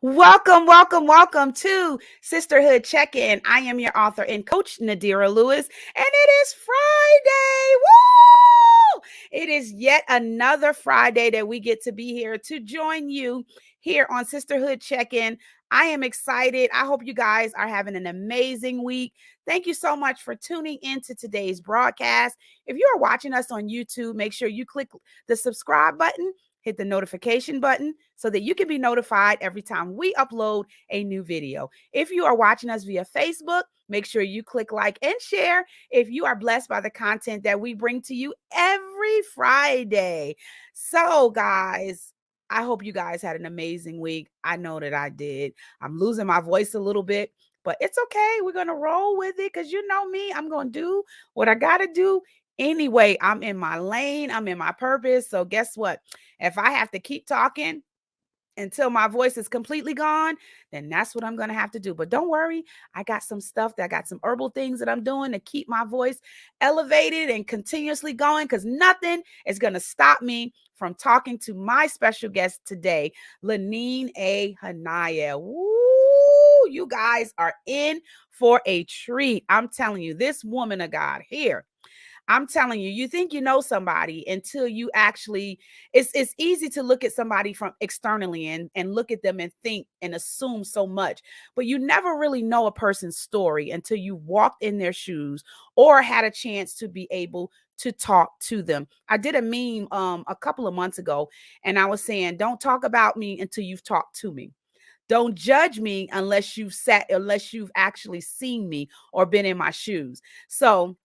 Welcome to Sisterhood Check-In. I am your author and coach, Nadira Lewis, and it is Friday. Woo! It is yet another Friday that we get to be here to join you here on Sisterhood Check-In. I am excited. I hope you guys are having an amazing week. Thank you so much for tuning into today's broadcast. If you are watching us on YouTube, make sure you click the subscribe button, hit the notification button so that you can be notified every time we upload a new video. If you are watching us via Facebook, make sure you click like and share if you are blessed by the content that we bring to you every Friday. So, guys, I hope you guys had an amazing week. I know that I did. I'm losing my voice a little bit, but it's okay. We're going to roll with it because you know me. I'm going to do what I got to do. Anyway, I'm in my lane. I'm in my purpose. So guess what? If I have to keep talking until my voice is completely gone, then that's what I'm going to have to do. But don't worry, I got some stuff I got some herbal things that I'm doing to keep my voice elevated and continuously going because nothing is going to stop me from talking to my special guest today, Laneen A. Haniah. Woo! You guys are in for a treat. I'm telling you, this woman of God here. I'm telling you, you think you know somebody until you actually, it's easy to look at somebody from externally and look at them and think and assume so much, but you never really know a person's story until you walked in their shoes or had a chance to be able to talk to them. I did a meme a couple of months ago, and I was saying, don't talk about me until you've talked to me. Don't judge me unless you've actually seen me or been in my shoes. So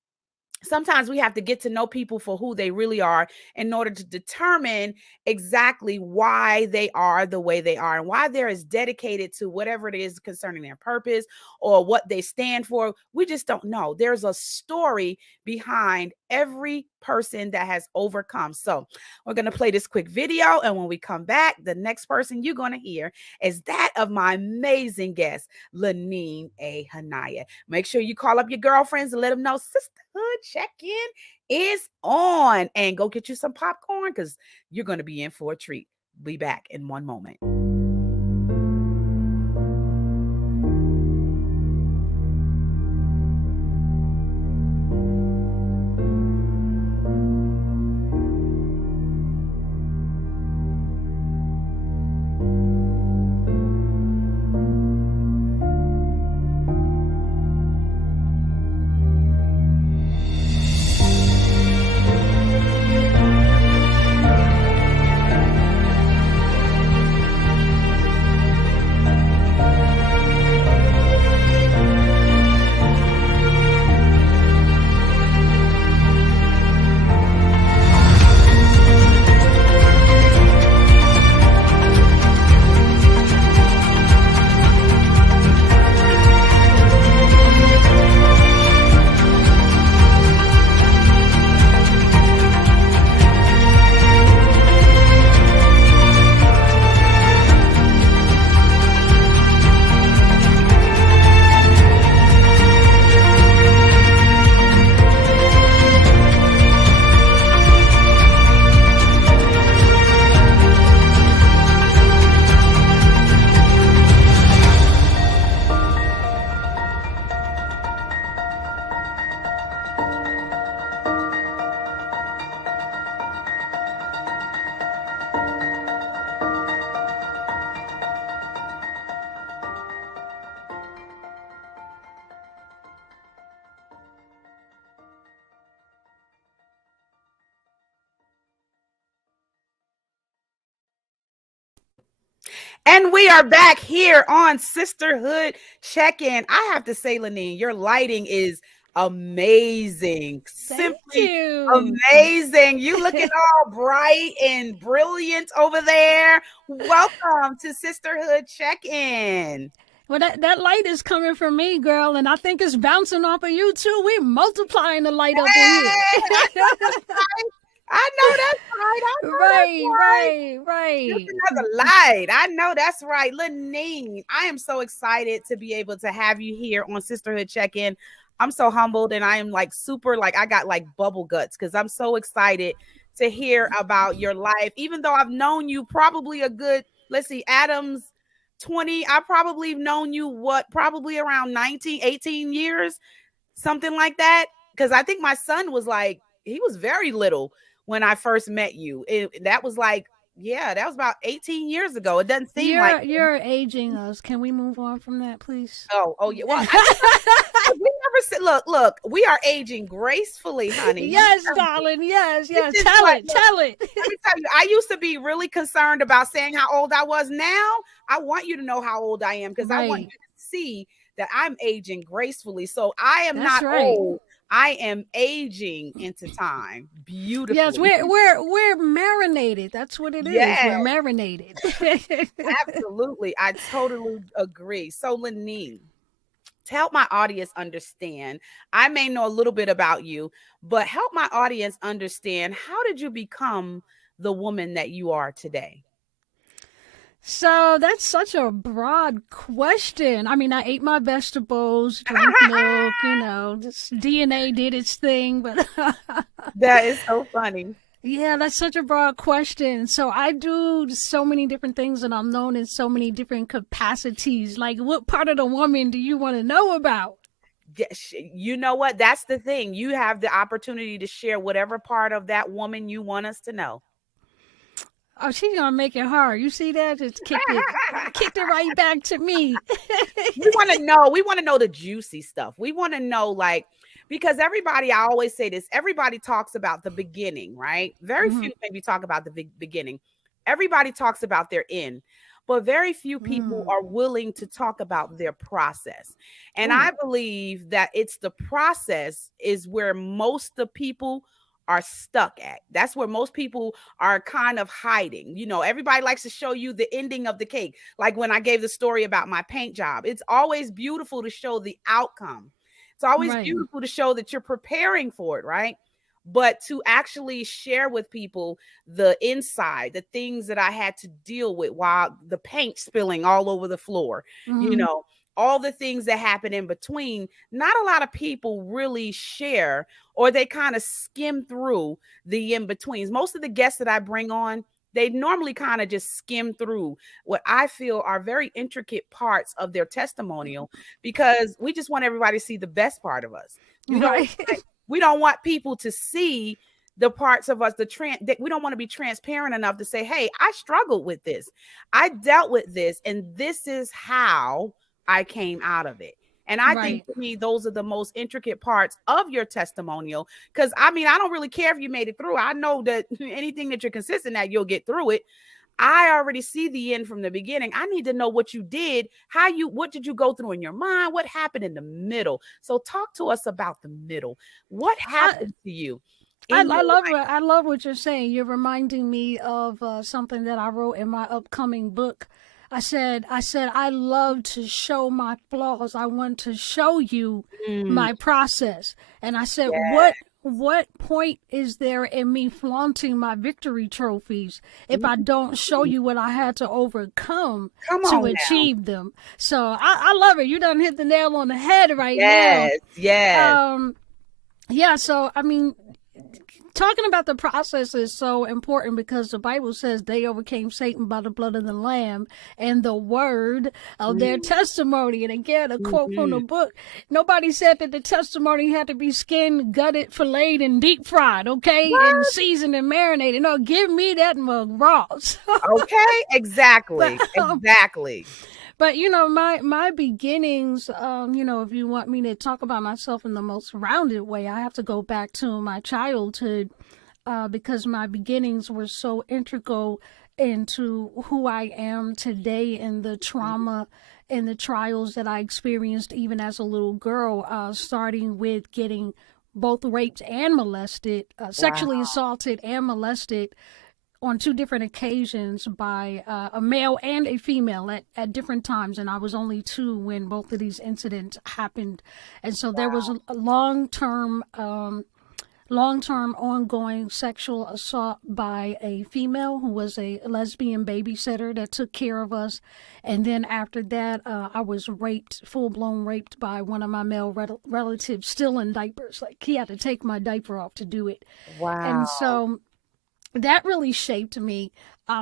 sometimes we have to get to know people for who they really are in order to determine exactly why they are the way they are and why they're as dedicated to whatever it is concerning their purpose or what they stand for. We just don't know. There's a story behind every person that has overcome. So we're going to play this quick video. And when we come back, the next person you're going to hear is that of my amazing guest, Laneen A. Haniah. Make sure you call up your girlfriends and let them know Sisterhood Check-In is on, and go get you some popcorn because you're going to be in for a treat. Be back in one moment. And we are back here on Sisterhood Check-In. I have to say, Laneen, your lighting is amazing. Thank Simply you. amazing. You looking all bright and brilliant over there. Welcome to Sisterhood Check-In. Well, that light is coming from me, girl, and I think it's bouncing off of you too. We're multiplying the light up in here. Hey, I know that's right. I know that's right. I know that's Right, right. right, Just right. another light. I know that's right. Laneen, I am so excited to be able to have you here on Sisterhood Check-In. I'm so humbled and I am like super, like I got like bubble guts because I'm so excited to hear about your life. Even though I've known you probably a good, let's see, Adams 20, I probably known you probably around 19, 18 years, something like that. Because I think my son was like, he was very little when I first met you. That was like, yeah, that was about 18 years ago. It doesn't seem like You're aging us. Can we move on from that, please? oh yeah. Well, we never said look, we are aging gracefully, honey. Yes, darling. Yes. This is Tell what it. Tell it. let me tell you, I used to be really concerned about saying how old I was. Now I want you to know how old I am, because I want you Right. to see that I'm aging gracefully. So I am That's not right. old. I am aging into time Yes, beautifully. we're marinated. That's what it is. We're Yes, marinated. absolutely. I totally agree. So, Laneen, to help my audience understand, I may know a little bit about you, but help my audience understand, how did you become the woman that you are today? So that's such a broad question. I mean, I ate my vegetables, drank milk, just DNA did its thing, but That is so funny. yeah, that's such a broad question. So I do so many different things and I'm known in so many different capacities. Like, what part of the woman do you want to know about? You know what? That's the thing. You have the opportunity to share whatever part of that woman you want us to know. Oh, she's gonna make it hard. You see that? Just kicked it right back to me. We want to know the juicy stuff. We want to know, like, because everybody, I always say this, everybody talks about the beginning, right? Very Hmm. few maybe talk about the beginning. Everybody talks about their end, but very few people Mm. are willing to talk about their process. And Ooh, I believe that it's the process is where most of the people are stuck at. That's where most people are kind of hiding. Everybody likes to show you the ending of the cake. Like when I gave the story about my paint job, it's always beautiful to show the outcome. It's always right, beautiful to show that you're preparing for it, right? But to actually share with people the inside, the things that I had to deal with while the paint spilling all over the floor, you hmm, know, all the things that happen in between, not a lot of people really share, or they kind of skim through the in betweens. Most of the guests that I bring on, they normally kind of just skim through what I feel are very intricate parts of their testimonial, because we just want everybody to see the best part of us. We don't right, we don't want people to see the parts of us, that we don't want to be transparent enough to say, hey, I struggled with this. I dealt with this, and this is how I came out of it. And I think, right, to me, those are the most intricate parts of your testimonial. Because I mean, I don't really care if you made it through. I know that anything that you're consistent at, you'll get through it. I already see the end from the beginning. I need to know what you did, what did you go through in your mind? What happened in the middle? So talk to us about the middle. What I, happened to you I in your I love what you're saying. You're reminding me of something that I wrote in my upcoming book. I love to show my flaws. I want to show you life? Mm, my process. And I said, yeah. what point is there in me flaunting my victory trophies if I don't show Mm. you what I had to overcome Come to on now. achieve them? So I love it. You done hit the nail on the head right now. Yes, yes. Um, yeah, so I mean, talking about the process is so important because the Bible says they overcame Satan by the blood of the Lamb and the word of their Mm, testimony. And again, a quote from the mhm. book: nobody said that the testimony had to be skinned, gutted, filleted, and deep fried, okay, and What? seasoned and marinated. No, give me that mug raw. Okay, but exactly, um, exactly. but my beginnings, if you want me to talk about myself in the most rounded way, I have to go back to my childhood, because my beginnings were so integral into who I am today and the trauma and the trials that I experienced even as a little girl, starting with getting both raped and molested, sexually Wow, assaulted and molested on two different occasions by a male and a female at different times, and I was only two when both of these incidents happened. And so there was a long-term ongoing sexual assault by a female who was a lesbian babysitter that took care of us. And then after that, I was raped, full-blown raped by one of my male relatives, still in diapers. Like, he had to take my diaper off to do it. And wow. so that really shaped me.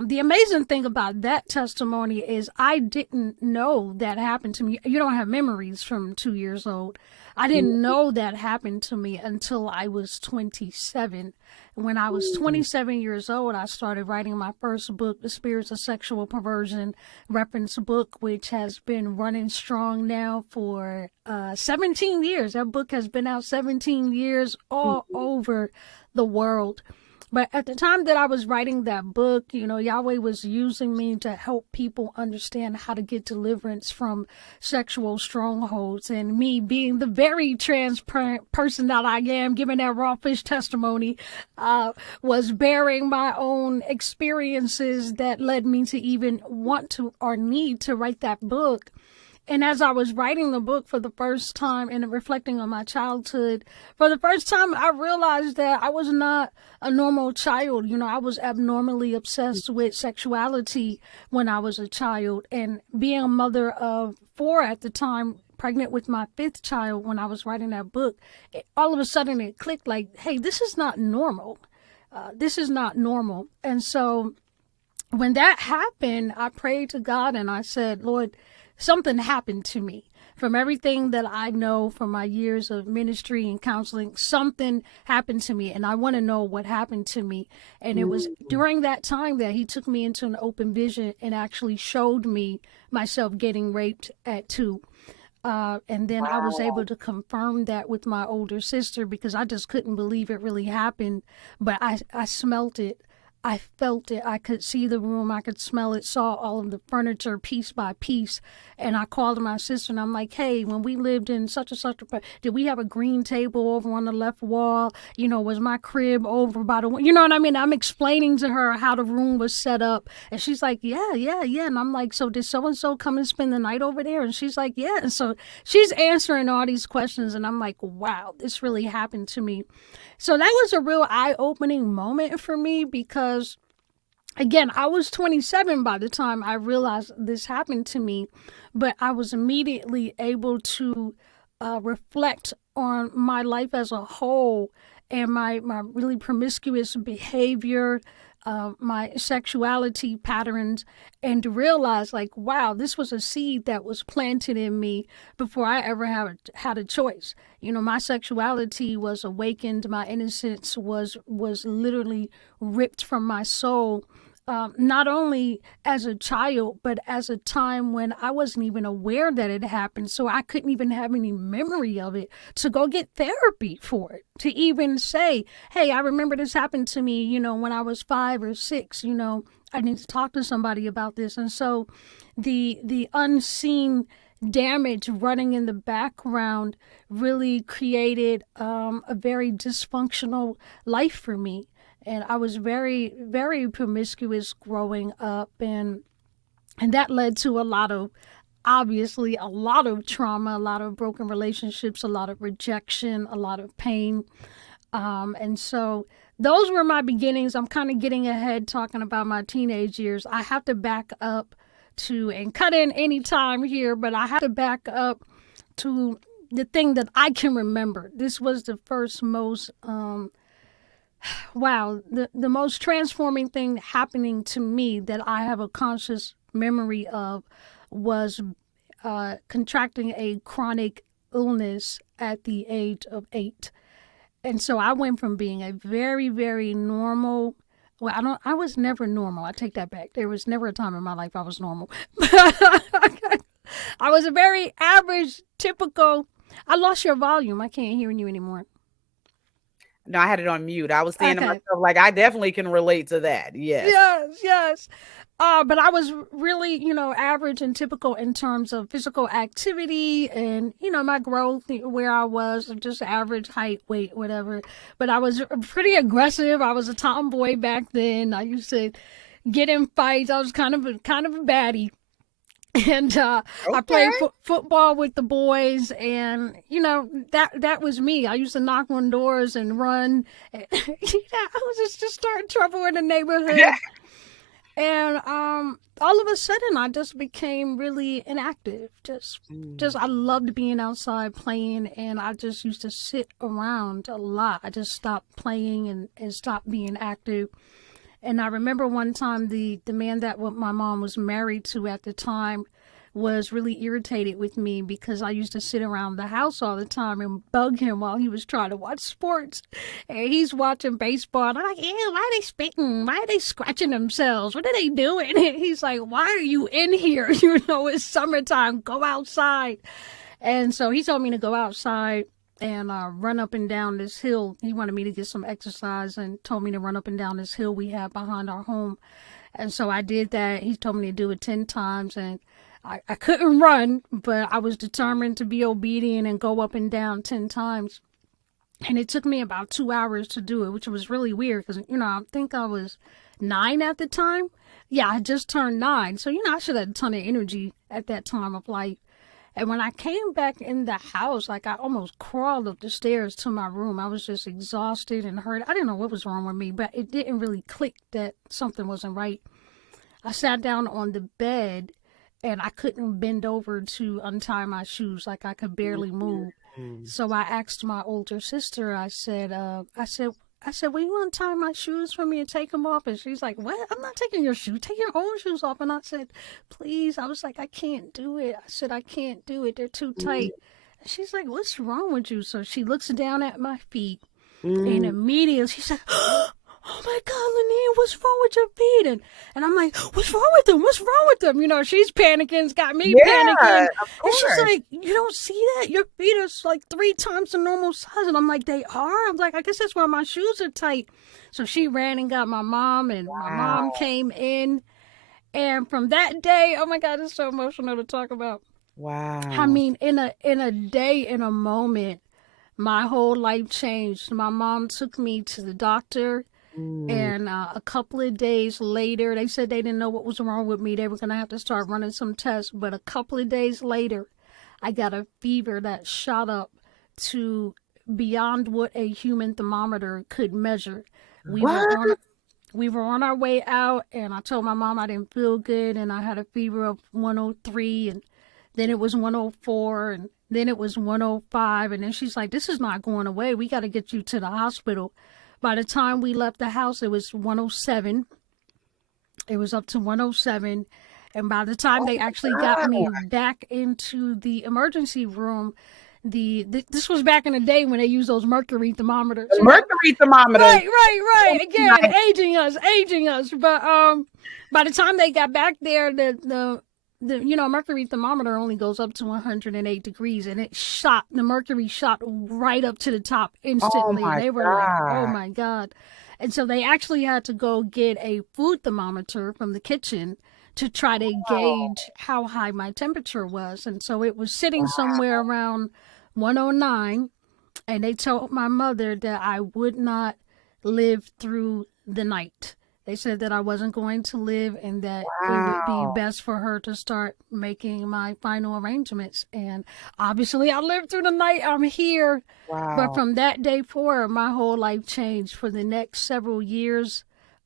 The amazing thing about that testimony is I didn't know that happened to me. You don't have memories from 2 years old. I didn't know that happened to me until I was 27. When I was 27 years old, I started writing my first book, The Spirits of Sexual Perversion, reference book, which has been running strong now for 17 years. That book has been out 17 years all over the world. But at the time that I was writing that book, Yahweh was using me to help people understand how to get deliverance from sexual strongholds. And me being the very transparent person that I am, giving that raw fish testimony, was bearing my own experiences that led me to even want to or need to write that book. And as I was writing the book for the first time and reflecting on my childhood, for the first time, I realized that I was not a normal child. I was abnormally obsessed with sexuality when I was a child. And being a mother of 4 at the time, pregnant with my 5th child when I was writing that book, all of a sudden it clicked like, hey, this is not normal. This is not normal. And so when that happened, I prayed to God and I said, Lord, something happened to me. From everything that I know from my years of ministry and counseling, something happened to me, and I want to know what happened to me. And it was during that time that he took me into an open vision and actually showed me myself getting raped at 2. And then I was able to confirm that with my older sister because I just couldn't believe it really happened. But I smelt it. I felt it. I could see the room. I could smell it, saw all of the furniture piece by piece. And I called my sister and I'm like, hey, when we lived in such and such, did we have a green table over on the left wall? Was my crib over by the, you know what I mean? I'm explaining to her how the room was set up. And she's like, yeah. And I'm like, so did so-and-so come and spend the night over there? And she's like, yeah. And so she's answering all these questions. And I'm like, wow, this really happened to me. So that was a real eye-opening moment for me because, again, I was 27 by the time I realized this happened to me, but I was immediately able to reflect on my life as a whole and my really promiscuous behavior, my sexuality patterns, and to realize like, wow, this was a seed that was planted in me before I ever had a choice. My sexuality was awakened. My innocence was literally ripped from my soul. Not only as a child, but as a time when I wasn't even aware that it happened. So I couldn't even have any memory of it to go get therapy for it, to even say, hey, I remember this happened to me, when I was 5 or 6, I need to talk to somebody about this. And so the unseen damage running in the background really created a very dysfunctional life for me. And I was very, very promiscuous growing up, and that led to obviously a lot of trauma, a lot of broken relationships, a lot of rejection, a lot of pain. And so those were my beginnings. I'm kind of getting ahead talking about my teenage years. I have to back up and cut in any time here, but I have to back up to the thing that I can remember. This was the first most the most transforming thing happening to me that I have a conscious memory of was contracting a chronic illness at the age of 8. And so I went from being a very, very normal, I was never normal. I take that back. There was never a time in my life I was normal. I was a very average, typical. I lost your volume. I can't hear you anymore. No, I had it on mute. I was saying to myself, like, I definitely can relate to that. Yes. But I was really, average and typical in terms of physical activity and, my growth, where I was just average height, weight, whatever. But I was pretty aggressive. I was a tomboy back then. I used to get in fights. I was kind of a baddie. And I played football with the boys, and that was me. I used to knock on doors and run. I was just starting trouble in the neighborhood. And all of a sudden, I just became really inactive. Just I loved being outside playing, and I just used to sit around a lot. I just stopped playing and stopped being active. And I remember one time the man that my mom was married to at the time was really irritated with me because I used to sit around the house all the time and bug him while he was trying to watch sports. And he's watching baseball. And I'm like, ew, why are they spitting? Why are they scratching themselves? What are they doing? And he's like, why are you in here? You know, it's summertime. Go outside. And so he told me to go outside and run up and down this hill. He wanted me to get some exercise and told me to run up and down this hill we have behind our home. And so I did that. He told me to do it 10 times. And I couldn't run, but I was determined to be obedient and go up and down 10 times. And it took me about 2 hours to do it, which was really weird because, you know, I think I was 9 at the time. Yeah, I just turned 9. So, you know, I should have a ton of energy at that time of life. And when I came back in the house, like I almost crawled up the stairs to my room. I was just exhausted and hurt. I didn't know what was wrong with me, but it didn't really click that something wasn't right. I sat down on the bed and I couldn't bend over to untie my shoes. Like I could barely move. So I asked my older sister, I said, will you untie my shoes for me and take them off? And she's like, what? I'm not taking your shoes. Take your own shoes off. And I said, please. I was like, I can't do it. I said, I can't do it. They're too tight. And she's like, what's wrong with you? So she looks down at my feet and immediately she's like, oh my God, Laneen, what's wrong with your feet? And I'm like, what's wrong with them? What's wrong with them? You know, she's panicking. It's got me panicking. And she's like, you don't see that? Your feet are like 3 times the normal size. And I'm like, they are? I'm like, I guess that's why my shoes are tight. So she ran and got my mom, and my mom came in. And from that day, oh my God, it's so emotional to talk about. Wow. I mean, in a day, in a moment, my whole life changed. My mom took me to the doctor. And a couple of days later, they said they didn't know what was wrong with me. They were going to have to start running some tests. But a couple of days later, I got a fever that shot up to beyond what a human thermometer could measure. We were on our way out, and I told my mom I didn't feel good, and I had a fever of 103, and then it was 104, and then it was 105. And then she's like, this is not going away. We got to get you to the hospital. By the time we left the house, it was 107. It was up to 107. And by the time they actually got me back into the emergency room, this was back in the day when they used those mercury thermometers. Mercury thermometers. Right. Again, aging us. But by the time they got back there, the mercury thermometer only goes up to 108 degrees, and the mercury shot right up to the top instantly. Oh they were like, oh my God. And so they actually had to go get a food thermometer from the kitchen to try to gauge how high my temperature was. And so it was sitting somewhere around 109, and they told my mother that I would not live through the night. They said that I wasn't going to live and that it would be best for her to start making my final arrangements. And obviously I lived through the night. I'm here. But from that day forward, my whole life changed. For the next several years,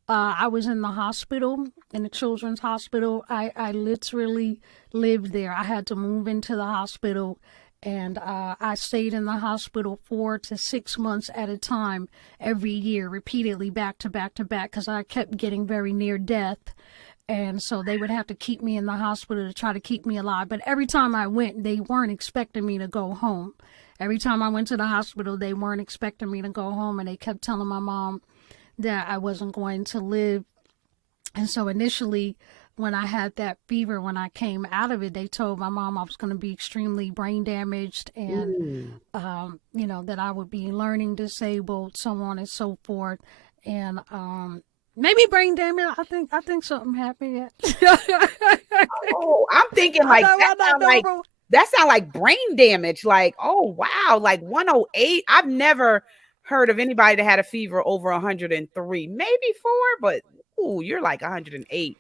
I was in the hospital, in the children's hospital. I literally lived there. I had to move into the hospital. And I stayed in the hospital 4 to 6 months at a time every year, repeatedly, back to back to back, because I kept getting very near death. And so they would have to keep me in the hospital to try to keep me alive. But every time I went, they weren't expecting me to go home. Every time I went to the hospital, they weren't expecting me to go home. And they kept telling my mom that I wasn't going to live. And so initially, when I had that fever, when I came out of it, they told my mom I was going to be extremely brain damaged and, that I would be learning disabled, so on and so forth. And maybe brain damage. I think something happened. I'm thinking like that sound like brain damage. Like, oh, wow. Like 108. I've never heard of anybody that had a fever over 103, maybe 4, but you're like 108.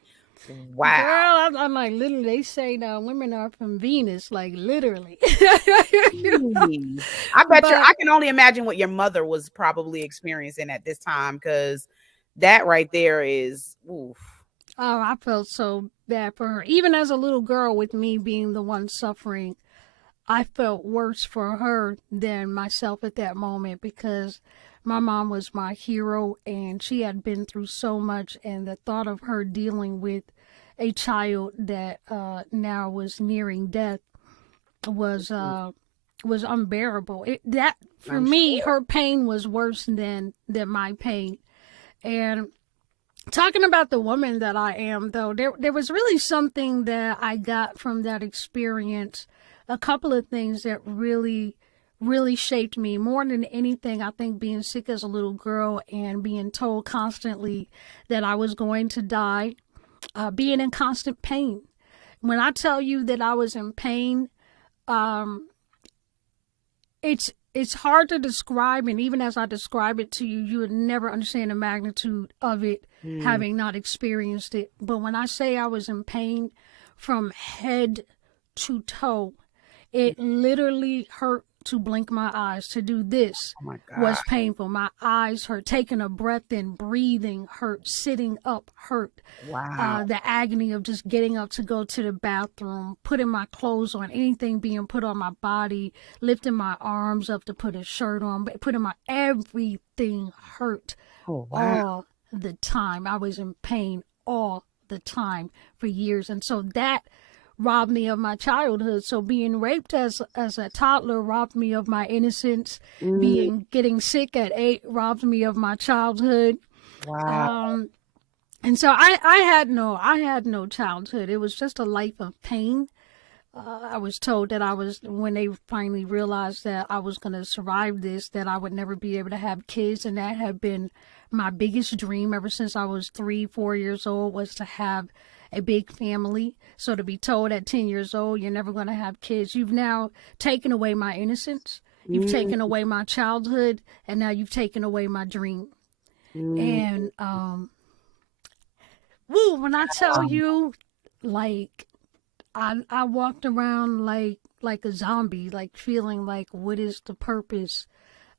Wow. Girl, I'm like, literally, they say now women are from Venus, like literally. I bet I can only imagine what your mother was probably experiencing at this time, because that right there is, oof. Oh, I felt so bad for her. Even as a little girl, with me being the one suffering, I felt worse for her than myself at that moment, because my mom was my hero, and she had been through so much, and the thought of her dealing with a child that now was nearing death was unbearable. That for I'm me, sure. her pain was worse than my pain. And talking about the woman that I am, though, there was really something that I got from that experience. A couple of things that really shaped me more than anything. I think being sick as a little girl and being told constantly that I was going to die, being in constant pain. When I tell you that I was in pain, um, it's hard to describe, and even as I describe it to you, you would never understand the magnitude of it, Mm. having not experienced it. But when I say I was in pain from head to toe, it literally hurt to blink my eyes. To do this Oh my God. was painful. My eyes hurt. Taking a breath in, breathing hurt. Sitting up hurt. Wow. The agony of just getting up to go to the bathroom, putting my clothes on, anything being put on my body, lifting my arms up to put a shirt on, but putting my everything hurt Oh wow. all the time. I was in pain all the time for years. And so that robbed me of my childhood. So being raped as a toddler robbed me of my innocence. Mm. Getting sick at 8 robbed me of my childhood. Wow. Um, and so I had no childhood. It was just a life of pain. I was told that when they finally realized that I was going to survive this, that I would never be able to have kids. And that had been my biggest dream ever since I was 3, 4 years old, was to have a big family. So to be told at 10 years old, you're never going to have kids, you've now taken away my innocence. You've Mm. taken away my childhood, and now you've taken away my dream. Mm. And, woo, when I tell Um, you, like, I walked around like a zombie, like feeling like, what is the purpose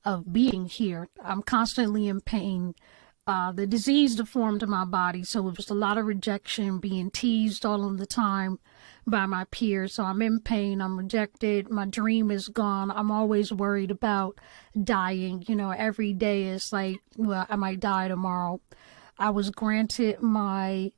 of being here? I'm constantly in pain. The disease deformed my body, so it was a lot of rejection, being teased all of the time by my peers. So I'm in pain, I'm rejected, my dream is gone. I'm always worried about dying. Every day is like, well, I might die tomorrow. I was granted my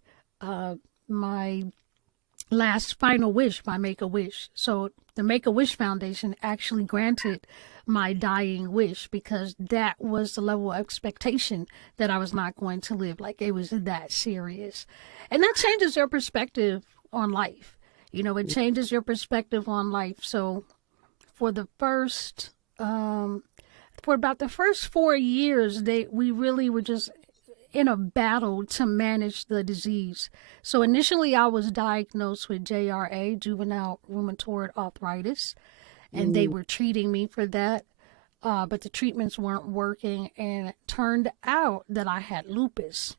last final wish by Make-A-Wish. So the Make-A-Wish Foundation actually granted my dying wish, because that was the level of expectation that I was not going to live. Like, it was that serious. And that changes your perspective on life. It changes your perspective on life. So for the first for about the first 4 years, we really were just in a battle to manage the disease. So initially I was diagnosed with JRA, juvenile rheumatoid arthritis, and they mm. were treating me for that. But the treatments weren't working, and it turned out that I had lupus.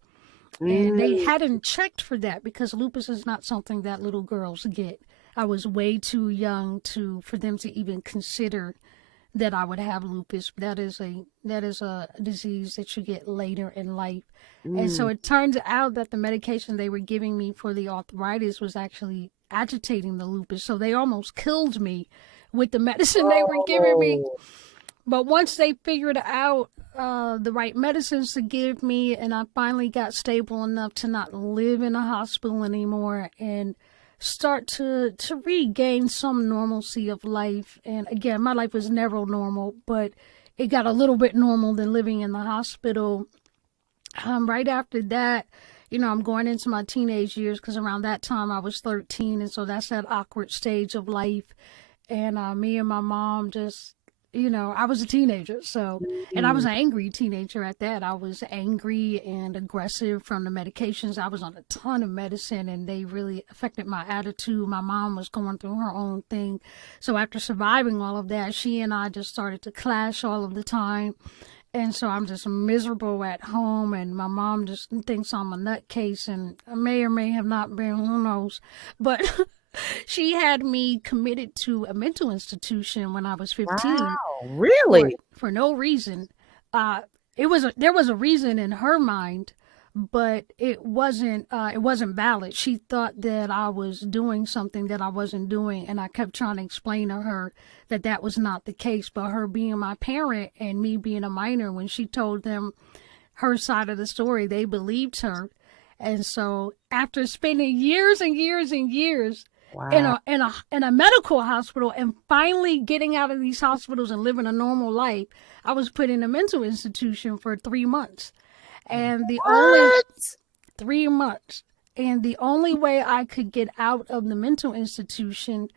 And they Mm. hadn't checked for that, because lupus is not something that little girls get. I was way too young for them to even consider that I would have lupus. That is a disease that you get later in life. And so Mm. it turns out that the medication they were giving me for the arthritis was actually agitating the lupus. So they almost killed me with the medicine they were giving me. Oh. But once they figured out the right medicines to give me, and I finally got stable enough to not live in a hospital anymore and start to regain some normalcy of life. And again, my life was never normal, but it got a little bit normal than living in the hospital. Right after that, I'm going into my teenage years, because around that time I was 13, and so that's that awkward stage of life. And me and my mom just, I was a teenager, so, and I was Mm. an angry teenager at that. I was angry and aggressive from the medications. I was on a ton of medicine, and they really affected my attitude. My mom was going through her own thing. So after surviving all of that, she and I just started to clash all of the time. And so I'm just miserable at home, and my mom just thinks I'm a nutcase, and I may or may have not been, who knows. But she had me committed to a mental institution when I was 15 Wow. for Really? no reason. Uh, there was a reason in her mind, but it wasn't valid. She thought that I was doing something that I wasn't doing, and I kept trying to explain to her that that was not the case. But her being my parent and me being a minor, when she told them her side of the story, they believed her. And so after spending years and years and years Wow. in a medical hospital, and finally getting out of these hospitals and living a normal life, I was put in a mental institution for 3 months. And the only What? 3 months. And the only way I could get out of the mental institution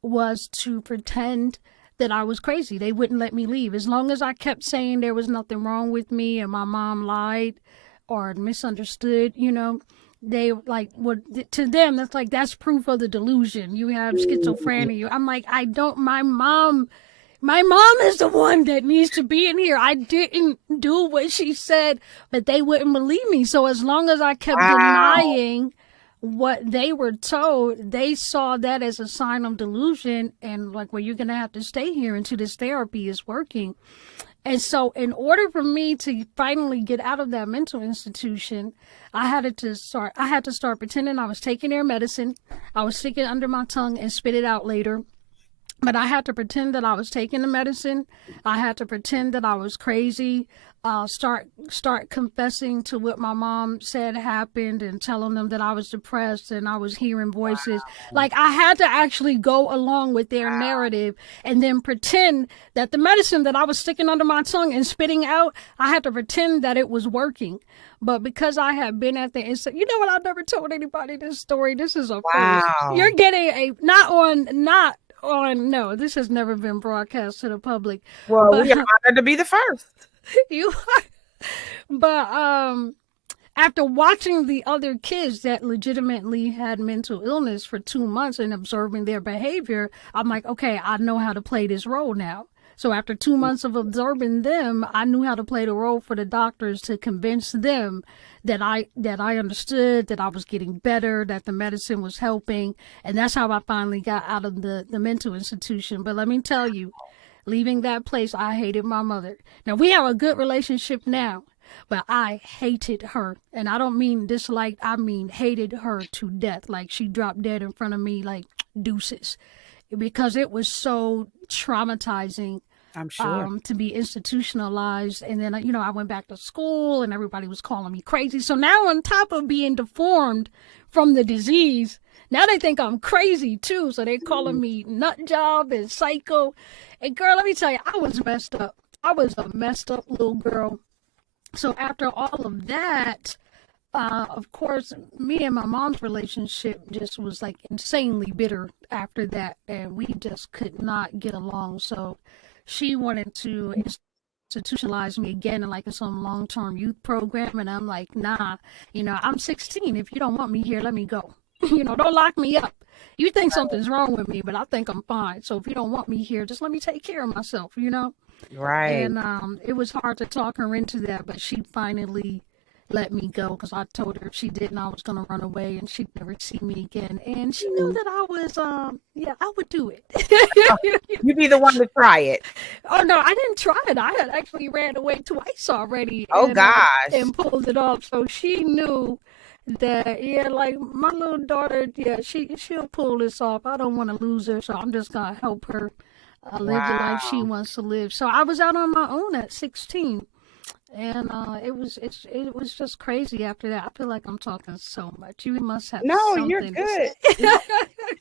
was to pretend that I was crazy. They wouldn't let me leave. As long as I kept saying there was nothing wrong with me and my mom lied or misunderstood, they like would, to them that's like, that's proof of the delusion. You have schizophrenia. I'm like, I don't, my mom is the one that needs to be in here. I didn't do what she said, but they wouldn't believe me. So as long as I kept Wow. denying what they were told, they saw that as a sign of delusion, and like, well, you're going to have to stay here until this therapy is working. And so in order for me to finally get out of that mental institution, I had to start pretending I was taking their medicine. I was stick it under my tongue and spit it out later. But I had to pretend that I was taking the medicine. I had to pretend that I was crazy. Start confessing to what my mom said happened and telling them that I was depressed and I was hearing voices. Like, I had to actually go along with their narrative and then pretend that the medicine that I was sticking under my tongue and spitting out, I had to pretend that it was working. But because I had been at the instant, you know what? I've never told anybody this story. This is a first. Wow. You're getting a no, this has never been broadcast to the public. Well, But we are honored to be the first. you but after watching the other kids that legitimately had mental illness for 2 months and observing their behavior, I'm like, okay, I know how to play this role now. So after 2 months of observing them, I knew how to play the role for the doctors to convince them that I understood, that I was getting better, that the medicine was helping. And that's how I finally got out of the mental institution. But let me tell you, leaving that place, I hated my mother. Now, we have a good relationship now, but I hated her. And I don't mean disliked, I mean hated her to death. Like, she dropped dead in front of me like deuces, because it was so traumatizing I'm sure. to be institutionalized. And then, I went back to school and everybody was calling me crazy. So now, on top of being deformed from the disease, now they think I'm crazy too. So they're calling me nut job and psycho. And girl, let me tell you, I was messed up. I was a messed up little girl. So after all of that, of course, me and my mom's relationship just was like insanely bitter after that. And we just could not get along. So she wanted to institutionalize me again in like some long-term youth program. And I'm like, nah, I'm 16. If you don't want me here, let me go. Don't lock me up. You think something's wrong with me, but I think I'm fine. So if you don't want me here, just let me take care of myself. Right. And it was hard to talk her into that, but she finally let me go, because I told her if she didn't, I was going to run away and she'd never see me again. And she knew that I was, I would do it. You be the one to try it. Oh, no, I didn't try it. I had actually ran away twice already Oh gosh. and pulled it off. So she knew that, yeah, like my little daughter, yeah, she'll pull this off. I don't want to lose her, so I'm just going to help her live the life she Wow. wants to live. So I was out on my own at 16. And it was just crazy after that. I feel like I'm talking so much. You must have No, you're something to good. say.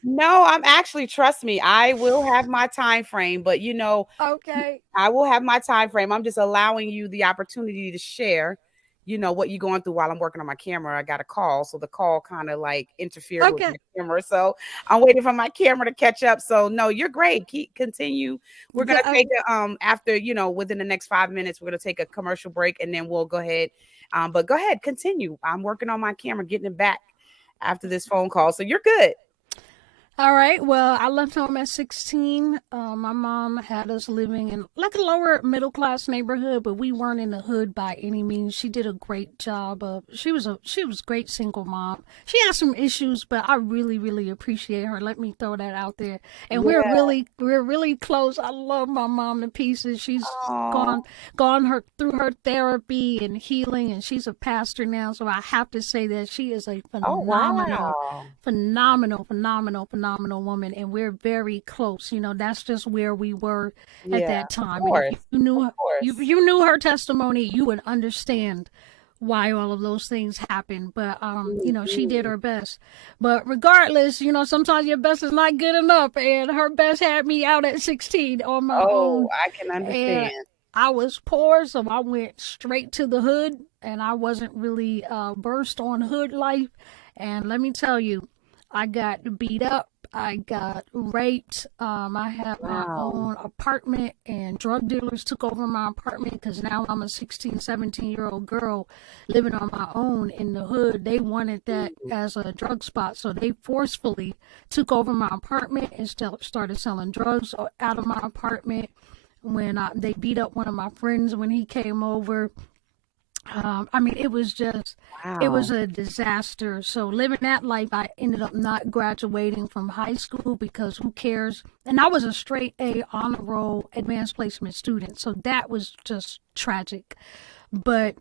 No, I'm actually, trust me, I will have my time frame, but Okay. I will have my time frame. I'm just allowing you the opportunity to share, what you're going through while I'm working on my camera. I got a call, so the call kind of like interfered with Okay. my camera. So I'm waiting for my camera to catch up. So no, you're great. Continue. We're gonna Yeah, take after, within the next 5 minutes, we're gonna take a commercial break and then we'll go ahead. But go ahead, continue. I'm working on my camera, getting it back after this phone call. So you're good. All right. Well, I left home at 16. My mom had us living in like a lower middle class neighborhood, but we weren't in the hood by any means. She did a great job of. She was great single mom. She had some issues, but I really really appreciate her. Let me throw that out there. And Yeah. we're really close. I love my mom to pieces. She's Oh, gone her through her therapy and healing, and she's a pastor now. So I have to say that she is a oh phenomenal wow. phenomenal woman, and we're very close. That's just where we were at Yeah, that of time. And if course. you knew Of course. you knew her testimony, you would understand why all of those things happened. But she did Mhm. her best. But regardless, sometimes your best is not good enough, and her best had me out at 16 on my Oh, own, I can and understand. I was poor, so I went straight to the hood, and I wasn't really versed on hood life. And let me tell you, I got beat up. I got raped. I had my Wow. own apartment, and drug dealers took over my apartment because now I'm a 16, 17-year-old girl living on my own in the hood. They wanted that as a drug spot, so they forcefully took over my apartment and started selling drugs out of my apartment. When they beat up one of my friends when he came over, I mean, it was Wow. a disaster. So living that life, I ended up not graduating from high school because who cares? And I was a straight A honor roll advanced placement student, so that was just tragic. But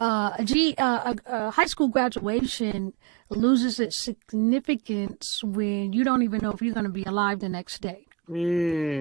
a high school graduation loses its significance when you don't even know if you're going to be alive the next day.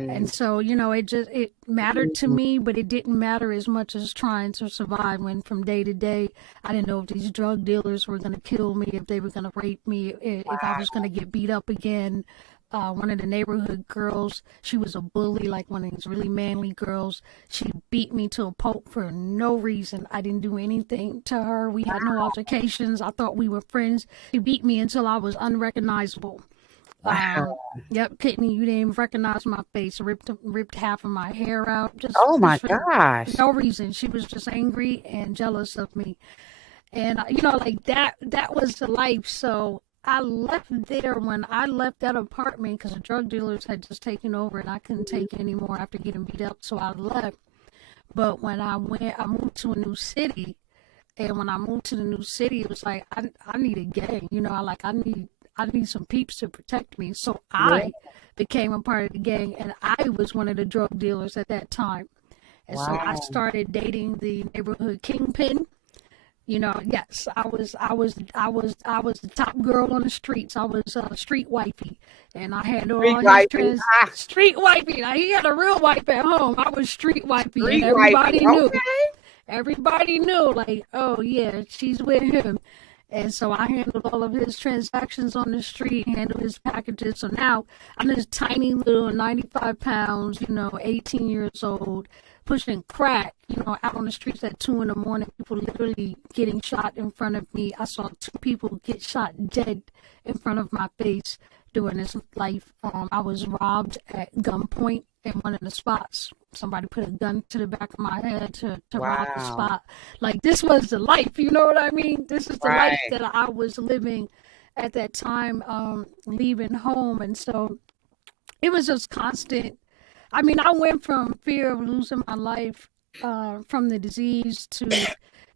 And Mm. so, it mattered to Mhm. me, but it didn't matter as much as trying to survive when from day to day, I didn't know if these drug dealers were going to kill me, if they were going to rape me, if I was going to get beat up again. One of the neighborhood girls, she was a bully, like one of these really manly girls. She beat me to a pulp for no reason. I didn't do anything to her. We had no altercations. I thought we were friends. She beat me until I was unrecognizable. Wow. Yep, Kidney, you didn't even recognize my face. Ripped half of my hair out, Oh just my for gosh. no reason. She was just angry and jealous of me, and like that was the life. So I left there when I left that apartment because the drug dealers had just taken over, and I couldn't take it anymore after getting beat up. So I left. But when I moved to a new city, and when I moved to the new city, it was like I need a gang. I need some peeps to protect me. So Yeah. I became a part of the gang, and I was one of the drug dealers at that time. And so I Wow. started dating the neighborhood kingpin. Yes, I was the top girl on the streets. I was street wifey, and I handled Street all his wifey. trans Ah, street wifey. Now he had a real wife at home. I was street wifey, and street wifey. everybody knew. Okay. Everybody knew, like, oh yeah, she's with him. And so I handled all of his transactions on the street, handled his packages. So now I'm this tiny little 95 pounds, 18 years old, pushing crack, out on the streets at 2 in the morning, people literally getting shot in front of me. I saw two people get shot dead in front of my face during this life. I was robbed at gunpoint in one of the spots. Somebody put a gun to the back of my head to rob the Wow. spot. Like, this was the life, you know what I mean? This is the life Right. that I was living at that time, leaving home. And so it was just constant. I mean, I went from fear of losing my life from the disease to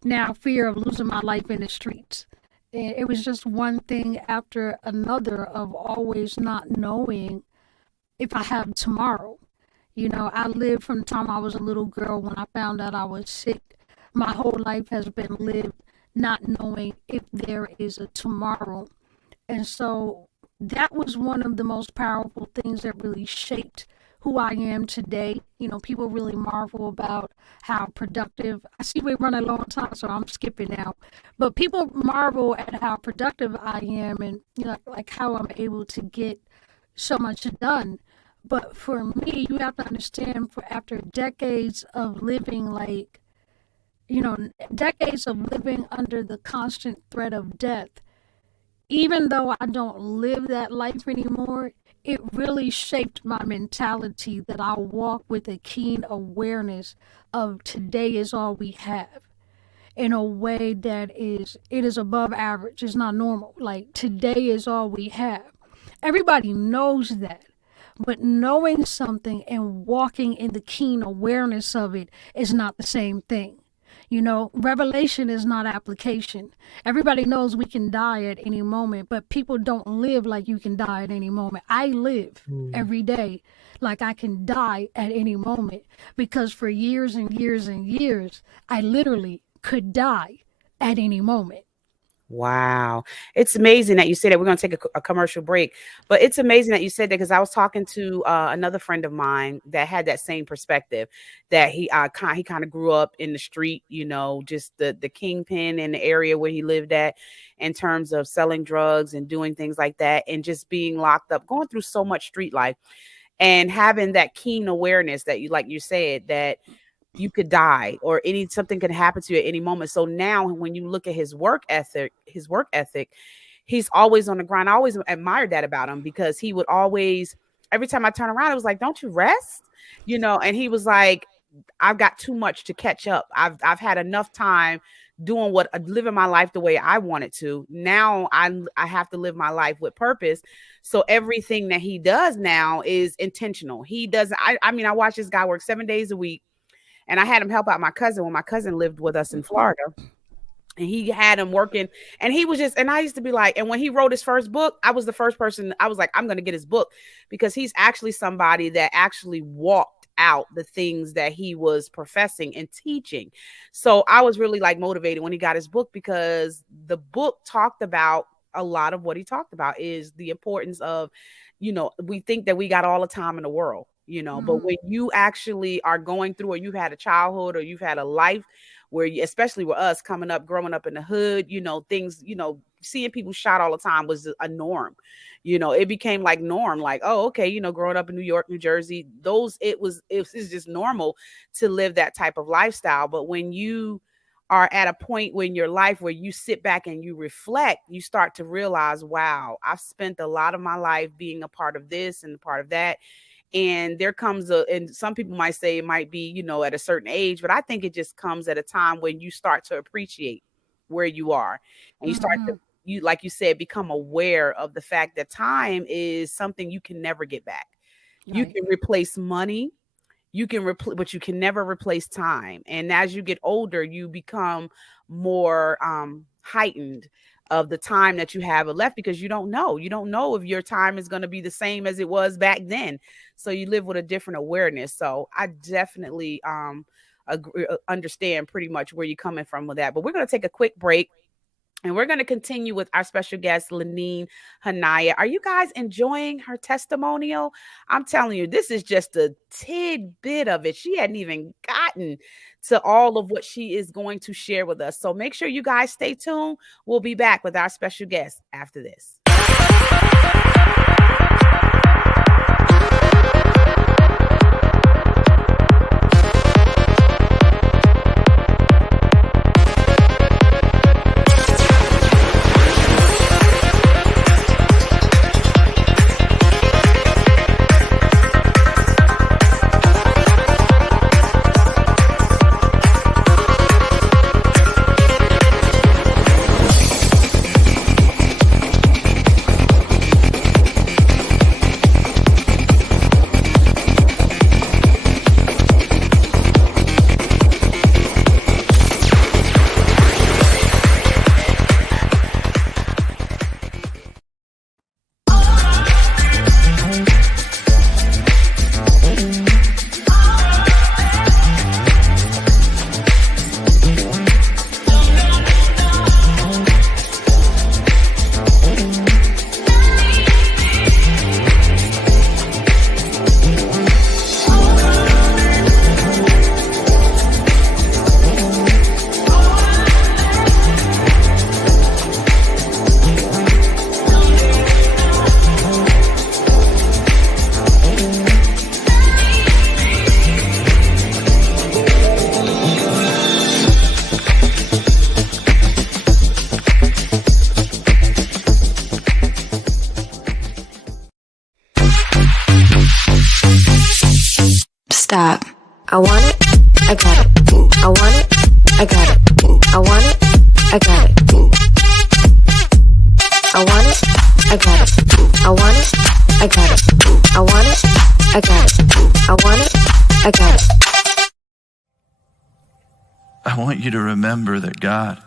now fear of losing my life in the streets. And it was just one thing after another of always not knowing if I have tomorrow. I lived from the time I was a little girl when I found out I was sick. My whole life has been lived not knowing if there is a tomorrow. And so that was one of the most powerful things that really shaped who I am today. People really marvel about how productive. I see we're running a long time, so I'm skipping now. But people marvel at how productive I am, and like how I'm able to get so much done. But for me, you have to understand, for after decades of living decades of living under the constant threat of death, even though I don't live that life anymore, it really shaped my mentality that I walk with a keen awareness of today is all we have, in a way that it is above average. It's not normal. Like, today is all we have. Everybody knows that. But knowing something and walking in the keen awareness of it is not the same thing. You know, revelation is not application. Everybody knows we can die at any moment, but people don't live like you can die at any moment. I live every day like I can die at any moment because for years and years and years, I literally could die at any moment. Wow. It's amazing that you said that. We're going to take a commercial break, but it's amazing that you said that because I was talking to another friend of mine that had that same perspective that he kind of grew up in the street, you know, just the kingpin in the area where he lived at in terms of selling drugs and doing things like that and just being locked up, going through so much street life and having that keen awareness that you, like you said, that you could die or something could happen to you at any moment. So now when you look at his work ethic, he's always on the grind. I always admired that about him because he would always, every time I turn around, it was like, don't you rest? You know, and he was like, I've got too much to catch up. I've had enough time doing living my life the way I wanted to. Now I have to live my life with purpose. So everything that he does now is intentional. He doesn't, I mean, I watch this guy work 7 days a week. And I had him help out my cousin when my cousin lived with us in Florida. And he had him working. And he was just, and I used to be like, and when he wrote his first book, I was the first person, I was like, I'm going to get his book because he's actually somebody that actually walked out the things that he was professing and teaching. So I was really like motivated when he got his book because the book talked about a lot of what he talked about is the importance of, you know, we think that we got all the time in the world. You know, but when you actually are going through or you've had a childhood or you've had a life where you, especially with us coming up, growing up in the hood, you know, things, you know, seeing people shot all the time was a norm. You know, it became like norm, like, oh, okay, you know, growing up in New York, New Jersey, it was just normal to live that type of lifestyle. But when you are at a point in your life where you sit back and you reflect, you start to realize, wow, I've spent a lot of my life being a part of this and a part of that. And there comes and some people might say it might be, you know, at a certain age, but I think it just comes at a time when you start to appreciate where you are and you start to, you, like you said, become aware of the fact that time is something you can never get back. Right. You can replace money, but you can never replace time. And as you get older, you become more heightened of the time that you have left because you don't know if your time is going to be the same as it was back then. So you live with a different awareness. So I definitely understand pretty much where you're coming from with that. But we're going to take a quick break. And we're going to continue with our special guest, Laneen Haniah. Are you guys enjoying her testimonial? I'm telling you, this is just a tidbit of it. She hadn't even gotten to all of what she is going to share with us. So make sure you guys stay tuned. We'll be back with our special guest after this. Stop. I want it, I got it. I want it, I got it. I want it, I got it. I want it, I got it. I I want it, I got it. I want it, I got it. I want it, I got it. I want you to remember that God's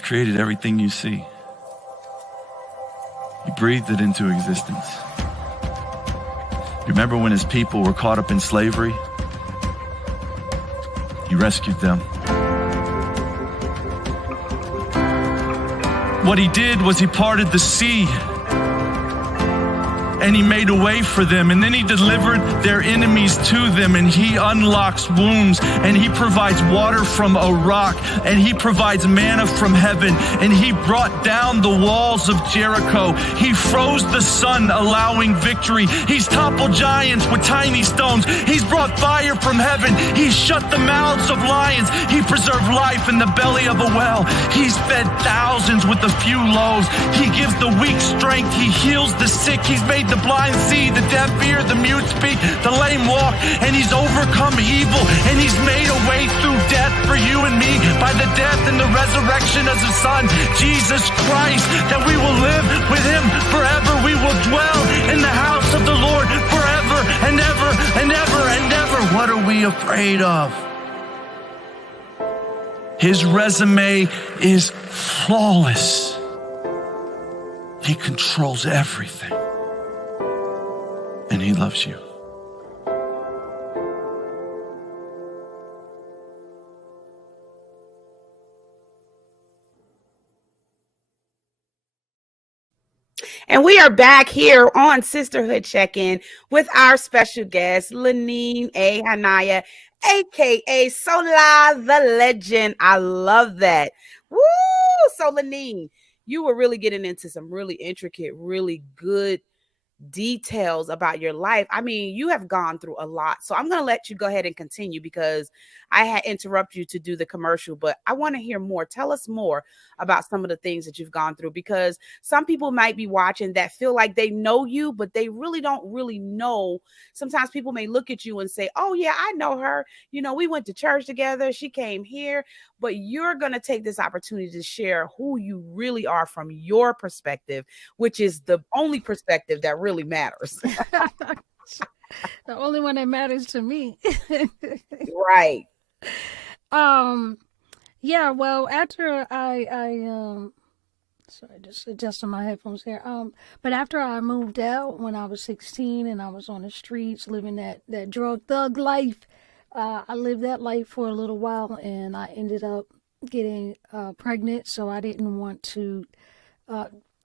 created everything you see. He breathed it into existence. You remember when his people were caught up in slavery? He rescued them. What he did was he parted the sea and he made a way for them, and then he delivered their enemies to them, and he unlocks wombs, and he provides water from a rock, and he provides manna from heaven, and he brought down the walls of Jericho. He froze the sun, allowing victory. He's toppled giants with tiny stones. He's brought fire from heaven. He's shut the mouths of lions. He preserved life in the belly of a well. He's fed thousands with a few loaves. He gives the weak strength. He heals the sick. He's made the blind see, the deaf hear, the mute speak, the lame walk, and he's overcome evil, and he's made a way through death for you and me by the death and the resurrection of his son, Jesus Christ, that we will live with him forever. We will dwell in the house of the Lord forever and ever and ever and ever. What are we afraid of? His resume is flawless. He controls everything. And he loves you. And we are back here on Sisterhood Check-In with our special guest, Laneen A. Haniah, aka Sola the Legend. I love that. Woo! So Laneen, you were really getting into some really intricate, really good details about your life. I mean, you have gone through a lot. So I'm going to let you go ahead and continue because I had interrupted you to do the commercial, but I want to hear more. Tell us more about some of the things that you've gone through, because some people might be watching that feel like they know you, but they really don't really know. Sometimes people may look at you and say, oh yeah, I know her. You know, we went to church together. She came here, but you're going to take this opportunity to share who you really are from your perspective, which is the only perspective that really matters. The only one that matters to me. Right. Yeah, well, after sorry, just adjusting my headphones here. But after I moved out when I was 16 and I was on the streets living that drug thug life, I lived that life for a little while and I ended up getting pregnant. So I didn't want to,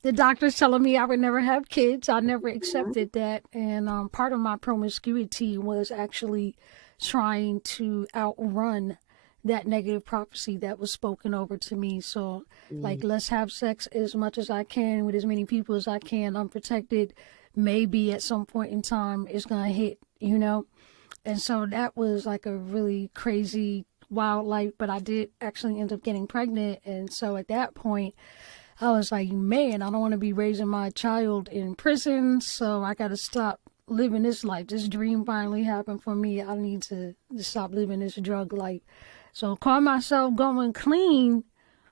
the doctors telling me I would never have kids. I never accepted that. And part of my promiscuity was actually trying to outrun that negative prophecy that was spoken over to me. So like, let's have sex as much as I can with as many people as I can, unprotected. Maybe at some point in time it's gonna hit, you know. And so that was like a really crazy wild life, but I did actually end up getting pregnant. And so at that point I was like, man, I don't want to be raising my child in prison, so I got to stop living this life. This dream finally happened for me. I need to stop living this drug life. So call myself going clean,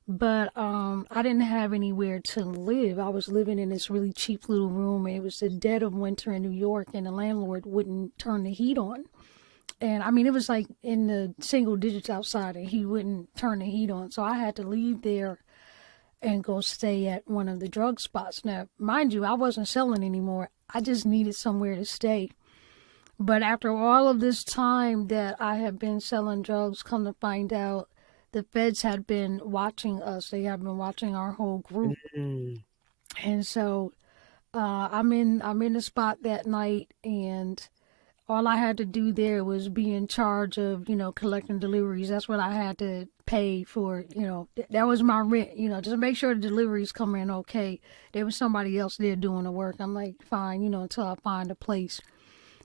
but I didn't have anywhere to live. I was living in this really cheap little room. It was the dead of winter in New York, and the landlord wouldn't turn the heat on. And I mean, it was like in the single digits outside, and he wouldn't turn the heat on. So I had to leave there and go stay at one of the drug spots. Now, mind you, I wasn't selling anymore. I just needed somewhere to stay. But after all of this time that I have been selling drugs, come to find out, the feds had been watching us. They have been watching our whole group. Mm-hmm. And so I'm in the spot that night, and all I had to do there was be in charge of, you know, collecting deliveries. That's what I had to pay for, you know, that was my rent, you know, just make sure the deliveries come in okay. There was somebody else there doing the work. I'm like, fine, you know, until I find a place.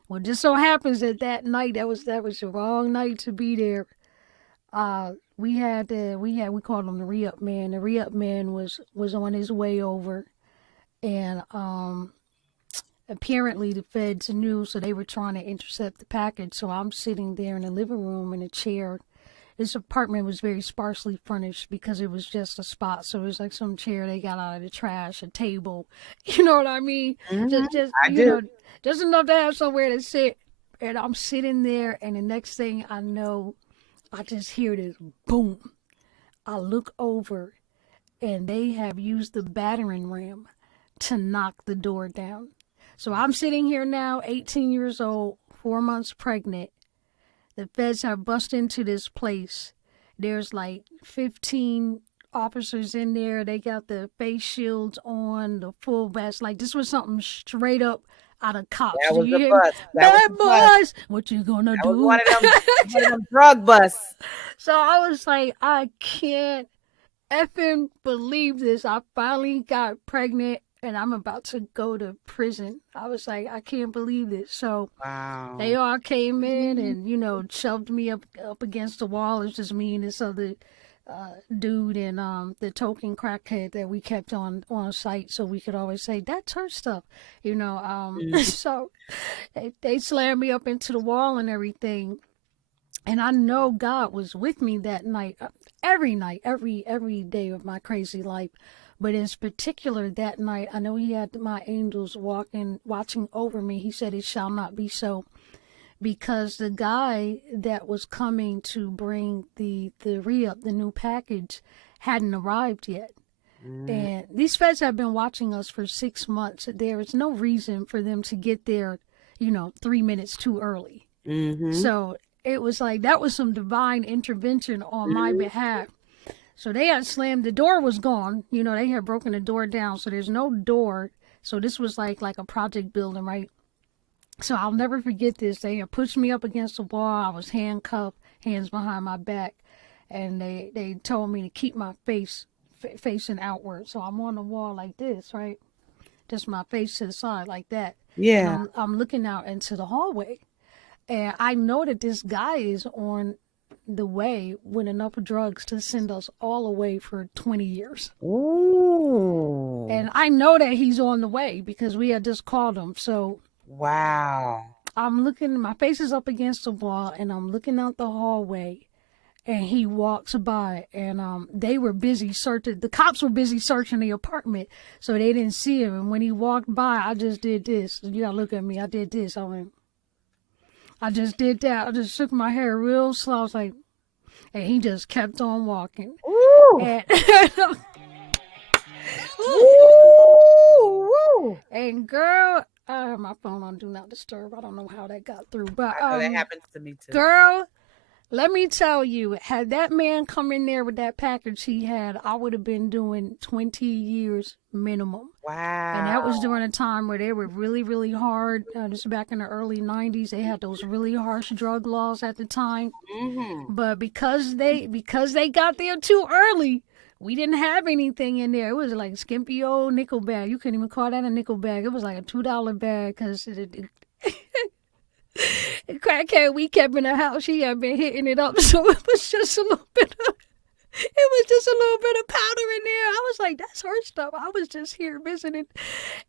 Well, just so happens that night, that was the wrong night to be there. We called him the re-up man. The re-up man was on his way over, and apparently the feds knew, so they were trying to intercept the package. So I'm sitting there in the living room in a chair, this apartment was very sparsely furnished because it was just a spot. So it was like some chair they got out of the trash, a table. You know what I mean? Just I do. just enough to have somewhere to sit. And I'm sitting there, and the next thing I know, I just hear this boom. I look over, and they have used the battering ram to knock the door down. So I'm sitting here now, 18 years old, 4 months pregnant. The feds have busted into this place. There's like 15 officers in there. They got the face shields on, the full vest. Like, this was something straight up out of Cops. That was You the hear me? bus. That Bad was the bus. boys, what you gonna That do? was one of them drug busts. So I was like, I can't effing believe this. I finally got pregnant and I'm about to go to prison. I was like, I can't believe this. So Wow. they all came in and, you know, shoved me up against the wall. It was just me and this other dude and the token crackhead that we kept on site, so we could always say that's her stuff, you know. So they slammed me up into the wall and everything, and I know God was with me that night, every day of my crazy life, but in particular that night, I know He had my angels watching over me. He said, "It shall not be so." Because the guy that was coming to bring the re-up, the new package, hadn't arrived yet. And these feds have been watching us for 6 months. There is no reason for them to get there, 3 minutes too early. So it was like, that was some divine intervention on my behalf. So they had slammed, the door was gone. They had broken the door down. So there's no door. So this was like a project building, right? So I'll never forget this. They had pushed me up against the wall. I was handcuffed, hands behind my back, and they told me to keep my face facing outward. So I'm on the wall like this, right? Just my face to the side like that. Yeah. And I'm looking out into the hallway, and I know that this guy is on the way with enough drugs to send us all away for 20 years. Ooh. And I know that he's on the way because we had just called him. So wow. I'm looking, my face is up against the wall, and I'm looking out the hallway, and he walks by, and they were busy searching, the cops were busy searching the apartment, so they didn't see him. And when he walked by, I just did this. You gotta look at me. I did this. I just did that. I just shook my hair real slow. I was like, and he just kept on walking. Ooh. And, Ooh. and girl, I have my phone on Do Not Disturb. I don't know how that got through, but I know that happens to me too. girl, let me tell you, had that man come in there with that package he had, I would have been doing 20 years minimum. Wow. And that was during a time where they were really, really hard. This back in the early 90s, they had those really harsh drug laws at the time. But because they got there too early, we didn't have anything in there. It was like a skimpy old nickel bag. You couldn't even call that a nickel bag. It was like a $2 bag because the crackhead we kept in the house, she had been hitting it up, so it was just a little bit of powder in there. I was like, that's her stuff. I was just here visiting.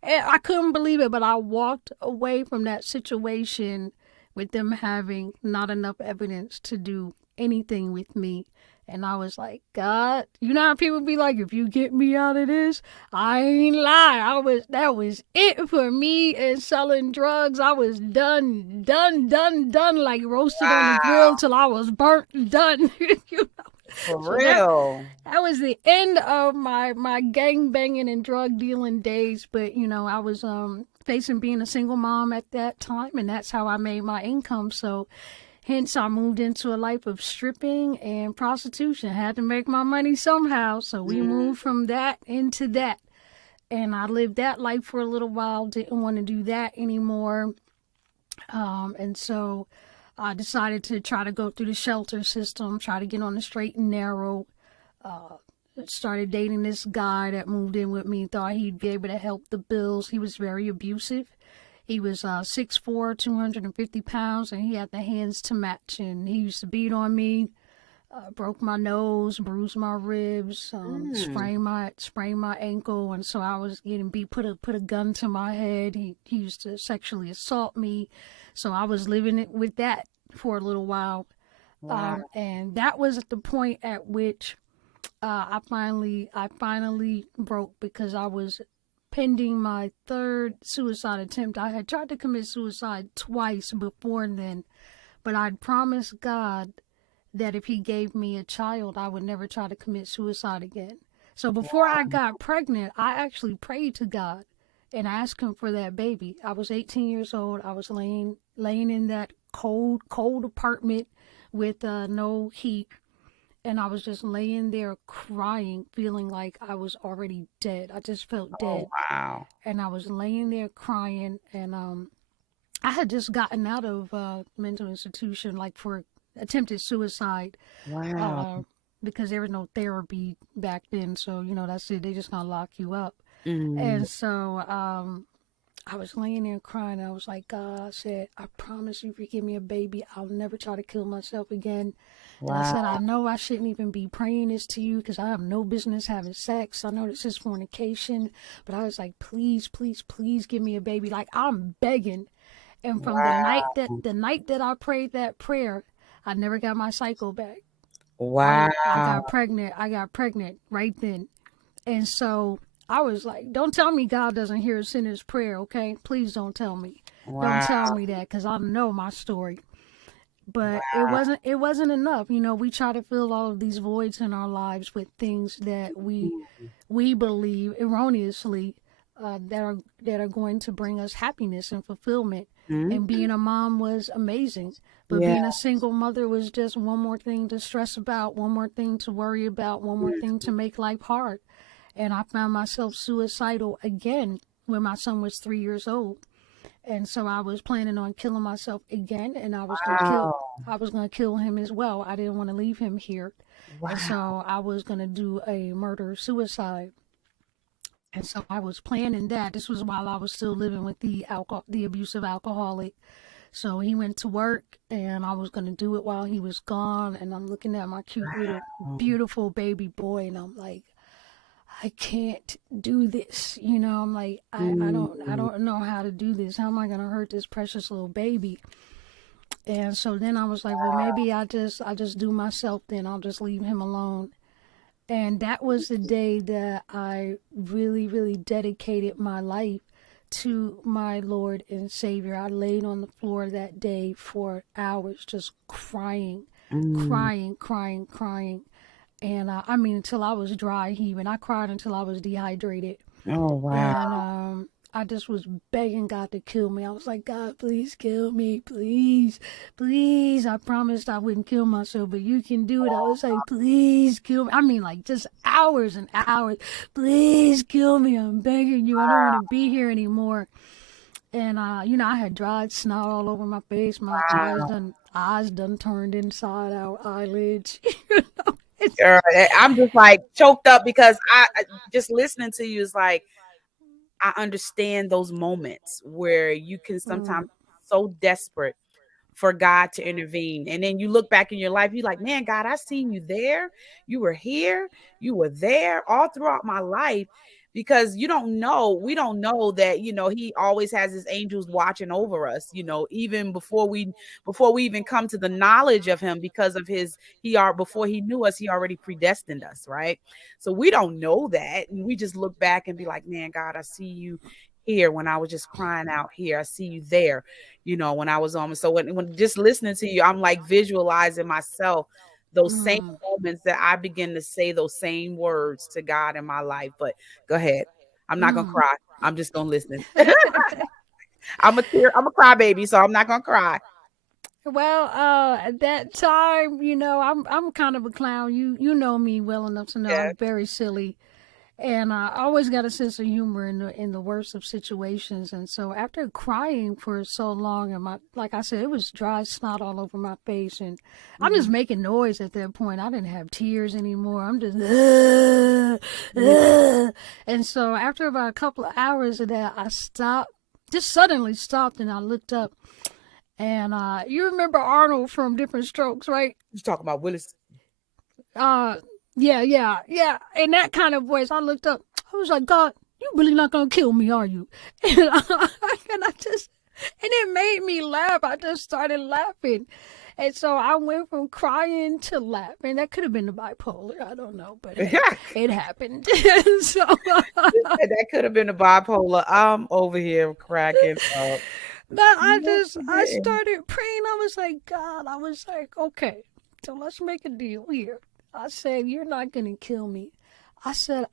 And I couldn't believe it, but I walked away from that situation with them having not enough evidence to do anything with me. And I was like, God, you know how people be like, if you get me out of this, I ain't lie. That was it for me and selling drugs. I was done, like roasted on the grill till I was burnt, done. For real. That was the end of my gang banging and drug dealing days. But, I was facing being a single mom at that time, and that's how I made my income. So hence, I moved into a life of stripping and prostitution. I had to make my money somehow, so we moved from that into that. And I lived that life for a little while, didn't want to do that anymore. And so I decided to try to go through the shelter system, try to get on the straight and narrow. Started dating this guy that moved in with me, thought he'd be able to help the bills. He was very abusive. He was 6'4", 250 pounds, and he had the hands to match. And he used to beat on me, broke my nose, bruised my ribs, sprained my ankle, and so I was getting beat. Put a gun to my head. He used to sexually assault me, so I was living it with that for a little while. Wow. And that was at the point at which I finally broke, because I was pending my third suicide attempt. I had tried to commit suicide twice before then, but I'd promised God that if he gave me a child, I would never try to commit suicide again. So before I got pregnant, I actually prayed to God and asked him for that baby. I was 18 years old. I was laying in that cold apartment with no heat. And I was just laying there crying, feeling like I was already dead. I just felt dead. Oh, wow. And I was laying there crying. And I had just gotten out of mental institution, like for attempted suicide, Wow. because there was no therapy back then. So, that's it. They just gonna lock you up. Mm. And so I was laying there crying. I was like, God, I said, I promise you, if you give me a baby, I'll never try to kill myself again. And I said, I know I shouldn't even be praying this to you, because I have no business having sex. I know this is fornication. But I was like, please, please, please give me a baby. Like, I'm begging. And from the night that I prayed that prayer, I never got my cycle back. Wow. I got pregnant right then. And so I was like, don't tell me God doesn't hear a sinner's prayer, okay? Please don't tell me. Wow. Don't tell me that, because I know my story. But it wasn't enough. We try to fill all of these voids in our lives with things that we believe erroneously that are going to bring us happiness and fulfillment. Mm-hmm. And being a mom was amazing, but being a single mother was just one more thing to stress about, one more thing to worry about, one more thing to make life hard. And I found myself suicidal again when my son was 3 years old. And so I was planning on killing myself again, and I was gonna kill him as well. I didn't want to leave him here. Wow. And so I was gonna do a murder suicide. And so I was planning that. This was while I was still living with the abusive alcoholic. So he went to work, and I was gonna do it while he was gone. And I'm looking at my cute little beautiful baby boy, and I'm like, I can't do this. I'm like, I don't know how to do this. How am I gonna hurt this precious little baby? And so then I was like, well, maybe I just do myself then. I'll just leave him alone. And that was the day that I really, really dedicated my life to my Lord and Savior. I laid on the floor that day for hours, just crying. And I mean, until I was dry heaving. I cried until I was dehydrated. Oh, wow. And I just was begging God to kill me. I was like, God, please kill me. Please, please. I promised I wouldn't kill myself, but you can do it. I was like, please kill me. I mean, like, just hours and hours. Please kill me. I'm begging you. I don't want to be here anymore. And, I had dried snot all over my face. My eyes done turned inside out, eyelids. Girl, I'm just like choked up, because I just listening to you is like, I understand those moments where you can sometimes be so desperate for God to intervene. And then you look back in your life, you're like, man, God, I seen you there. You were here. You were there all throughout my life. Because we don't know that, he always has his angels watching over us, even before we even come to the knowledge of him, because of before he knew us, he already predestined us. Right. So we don't know that. And we just look back and be like, man, God, I see you here when I was just crying out here. I see you there, when I was on. So when just listening to you, I'm like visualizing myself those same moments that I begin to say those same words to God in my life. But go ahead. I'm not going to cry. I'm just going to listen. I'm a crybaby, so I'm not going to cry. Well, at that time, I'm kind of a clown. You know me well enough to know I'm very silly. And I always got a sense of humor in the worst of situations. And so after crying for so long, and like I said, it was dry snot all over my face, and I'm just making noise at that point. I didn't have tears anymore. I'm just, and so after about a couple of hours of that, I just suddenly stopped, and I looked up. And you remember Arnold from Different Strokes, right? You talking about Willis? Yeah. In that kind of voice, I looked up. I was like, God, you really not gonna kill me, are you? And it made me laugh. I just started laughing. And so I went from crying to laughing. That could have been the bipolar. I don't know, but hey, it happened. And so That could have been a bipolar. I'm over here cracking up. but I Yeah. started praying. I was like, God, I was like, okay, so let's make a deal here. I said, you're not going to kill me. I said,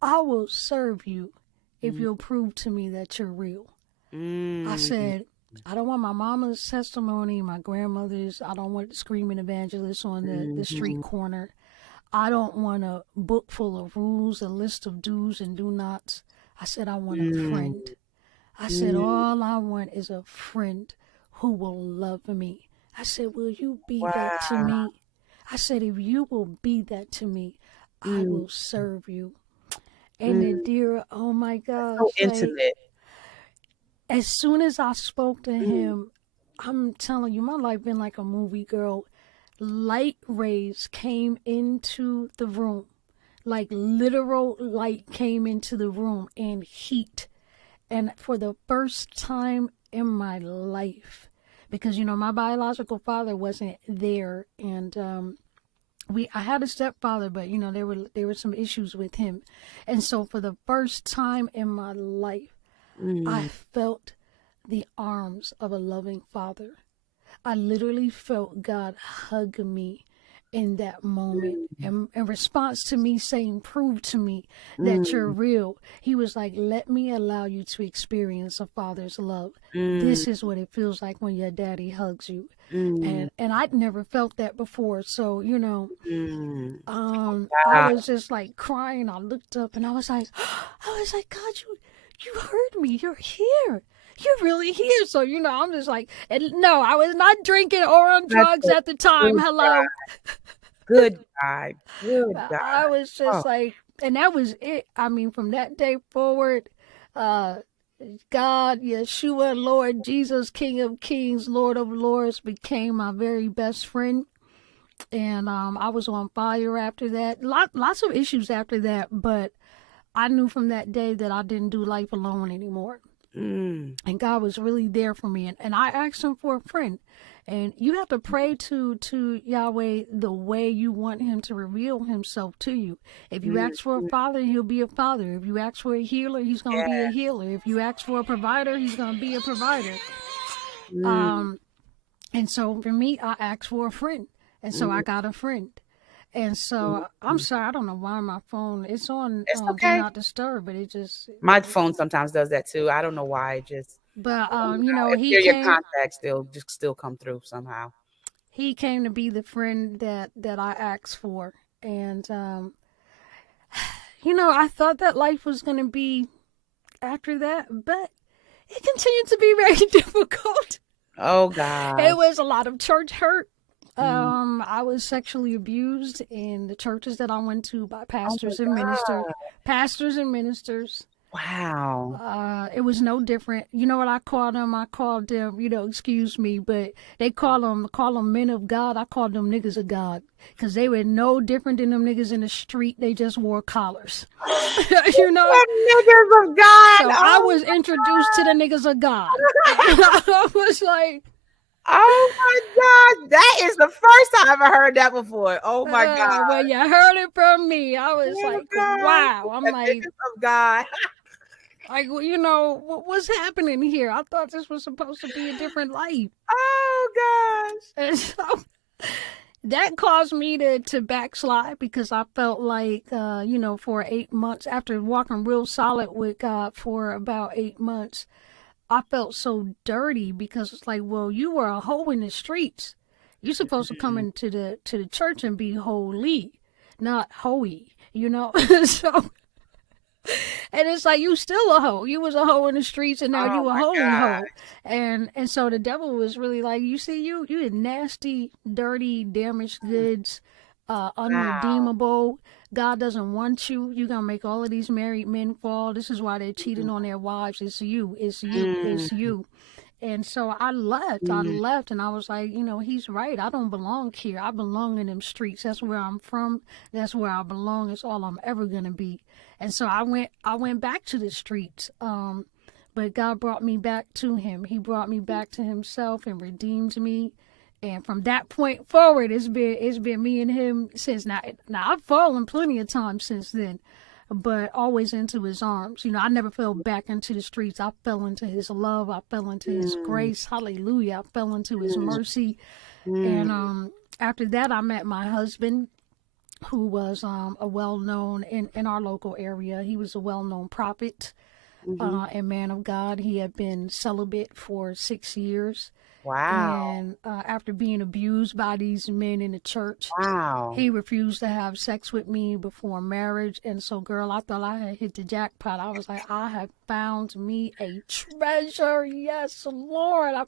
I will serve you if you'll prove to me that you're real. I said, I don't want my mama's testimony, my grandmother's. I don't want screaming evangelists on the street corner. I don't want a book full of rules, a list of do's and do nots. I said, I want a friend. I said, all I want is a friend who will love me. I said, will you be that to me? I said, if you will be that to me, I will serve you. And Nadira, oh my gosh. So intimate. As soon as I spoke to him, I'm telling you, my life been like a movie, girl. Light rays came into the room. Like literal light came into the room and heat. And for the first time in my life, because, you know, my biological father wasn't there. And I had a stepfather, but, you know, there were some issues with him. And so for the first time in my life, I felt the arms of a loving father. I literally felt God hug me in that moment. And in response to me saying, prove to me that you're real, he was like, let me allow you to experience a father's love. This is what it feels like when your daddy hugs you. And I'd never felt that before. So, you know, I was just like crying. I looked up and I was like, God, you heard me. You're here. You're really here. So, you know, I'm just like, and no, I was not drinking or on drugs at the time. Hello. Good God. Good God. I was just like, and that was it. I mean, from that day forward, God, Yeshua, Lord Jesus, King of Kings, Lord of Lords, became my very best friend. And I was on fire after that. Lots of issues after that, but I knew from that day that I didn't do life alone anymore. And God was really there for me. And I asked him for a friend. And you have to pray to Yahweh the way you want him to reveal himself to you. If you ask for a father, he'll be a father. If you ask for a healer, he's going to be a healer. If you ask for a provider, he's going to be a provider. And so for me, I asked for a friend. And so I got a friend. And so I'm sorry, I don't know why my phone, it's on Do Not Disturb, but it just. My phone sometimes does that too. I don't know why. It just. But, you know, your contacts still come through somehow. He came to be the friend that I asked for. And, you know, I thought that life was going to be after that, but it continued to be very difficult. Oh, God. It was a lot of church hurt. I was sexually abused in the churches that I went to by pastors and ministers. Wow. It was no different. You know what I called them? I called them, you know, excuse me, but they call them men of God. I called them niggas of God because they were no different than them niggas in the street. They just wore collars. You know? Niggas of God. So I was introduced to the niggas of God. I was like, oh my God, that is the first time I've ever heard that before. Oh my God. Well, you heard it from me. I was like, wow. I'm like, of God. like, you know, what's happening here? I thought this was supposed to be a different life. Oh gosh. And so that caused me to backslide because I felt like, you know, for 8 months, after walking real solid with God for about 8 months, I felt so dirty because it's like, well, you were a hoe in the streets. You're supposed to come into the church and be holy, not hoey, you know? So, and it's like, you still a hoe. You was a hoe in the streets and now you a holy hoe. And so the devil was really like, you see, you had nasty, dirty, damaged goods, unredeemable. God doesn't want you. You're going to make all of these married men fall. This is why they're cheating on their wives. It's you. It's you. It's you. And so I left. And I was like, you know, he's right. I don't belong here. I belong in them streets. That's where I'm from. That's where I belong. It's all I'm ever going to be. And so I went back to the streets. But God brought me back to him. He brought me back to himself and redeemed me. And from that point forward, it's been me and him since. Now I've fallen plenty of times since then, but always into his arms. I never fell back into the streets. I fell into his love. I fell into his grace. Hallelujah. I fell into his mercy. And after that, I met my husband, who was a well-known in our local area. He was a well-known prophet and man of God. He had been celibate for 6 years. Wow. And after being abused by these men in the church, Wow. he refused to have sex with me before marriage. And so, girl, I thought I had hit the jackpot. I was like, I have found me a treasure. Yes, Lord, I